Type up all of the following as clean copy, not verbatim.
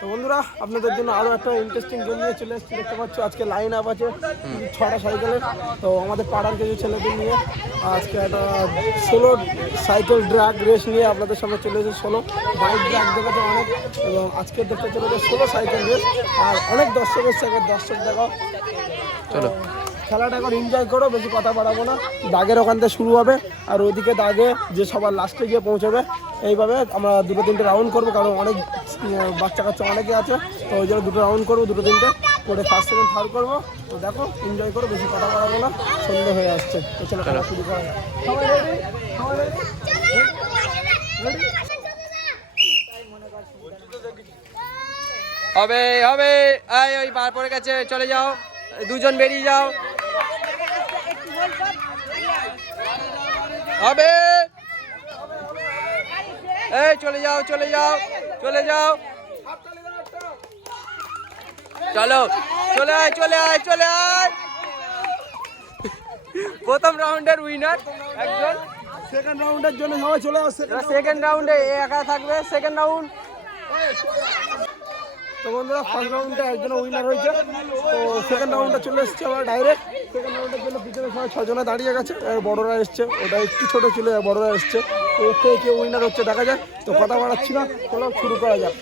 তো বন্ধুরা আপনাদের জন্য আরও একটা ইন্টারেস্টিং গেম নিয়ে চলে এসেছি। দেখতে পাচ্ছ আজকে লাইন আপ আছে 6টা সাইকেলের। তো আমাদের পাড়ার কিছু ছেলেদের নিয়ে আজকে একটা 16 সাইকেল ড্রাগ রেস নিয়ে আপনাদের সামনে চলে এসেছে। 16 বাইক ড্রাগ দেখেছে অনেক, এবং আজকে দেখতে চলেছে 16 সাইকেল রেস। আর অনেক দর্শক এসছে, একবার দর্শক দেখাও। চলো খেলাটা এখন এনজয় করো, বেশি কথা বাড়াবো না। দাগের ওখান থেকে শুরু হবে আর ওদিকে দাগে যে সবার লাস্টে গিয়ে পৌঁছবে। এইভাবে আমরা 2-3টে রাউন্ড করবো, কারণ অনেক বাচ্চা কাচ্চা অনেকে আছে। তো ওই জন্য 2টো রাউন্ড করবো, 2-3টে করে ফার্স্ট সেকেন্ড থার্ড করবো। তো দেখো এনজয় করো, বেশি কথা বাড়াবো না, সন্ধ্যে হয়ে আসছে। তো চলো খেলা শুরু করা যাক। সবাই রেডি? সবাই রেডি? হবে হবে, ওই বার পড়ে গেছে, চলে যাও, দুজন বেরিয়ে যাও। হবে, এই চলে যাও চলে যাও চলে যাও, চলো চলে আয় চলে আয় চলে আয়। প্রথম রাউন্ডের উইনার একজন। সেকেন্ড রাউন্ডের জন্য সবাই চলে আসছে। সেকেন্ড রাউন্ডে একা থাকবে। Second round. তো বন্ধুরা ফার্স্ট রাউন্ডে একজন উইনার হয়েছে। তো সেকেন্ড রাউন্ডে চলে এসছে আবার ডাইরেক্ট। সেকেন্ড রাউন্ডের জন্য পিছনে সবাই 6 জনে দাঁড়িয়ে গেছে, আর বড়রা এসছে। ওটা একটু ছোট ছিল, বড়রা এসছে। তো এর থেকে কেউ উইনার হচ্ছে দেখা যায়। তো কথা বাড়াচ্ছি না, চলো শুরু করা যাক।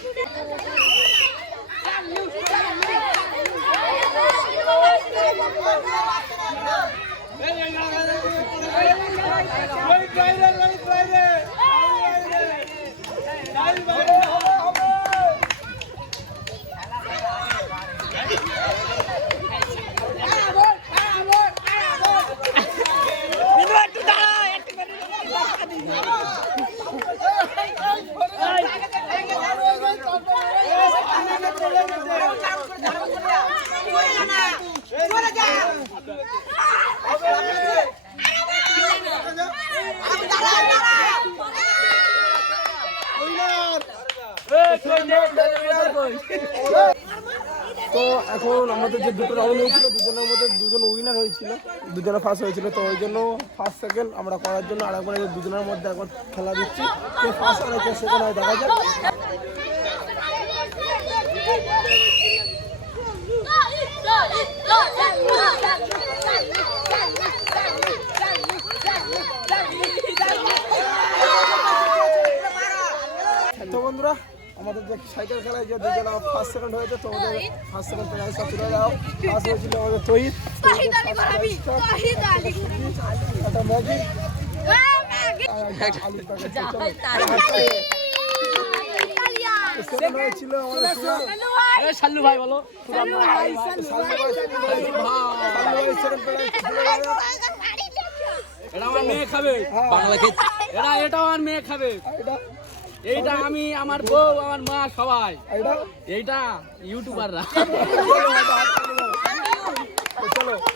তো এখন আমাদের যে 2টো রাউন্ড হয়েছিল, দুজনের মধ্যে 2জন উইনার হয়েছিল, 2জনে ফার্স্ট হয়েছিল। তো ওই জন্য ফার্স্ট সেকেন্ড আমরা করার জন্য আরেকবার 2জনের মধ্যে একবার খেলা দিচ্ছি। কে ফার্স্ট আর কে সেকেন্ড হয় দেখা যাক। তো বন্ধুরা আমাদের যে সাইকেল খেলায় যে 2জন ফার্স্ট সেকেন্ড হয়েছে, তো ওদের ফার্স্ট সেকেন্ড প্রাইজ তুলে দাও। ফার্স্ট হয়েছিল আমাদের তৈরি একটা ম্যাগি আলু প্যাকেট। সেকেন্ড হয়েছিল আমাদের শাল্লু ভাই। বলো শাল্লু ভাই সেকেন্ড প্রাইজ। এটা আমার মেয়ে খাবে, বাংলা খেতে। এটা আমার মেয়ে খাবে। এইটা আমি, আমার বউ, আমার মা, সবাই। এইটা ইউটিউবাররা। চলো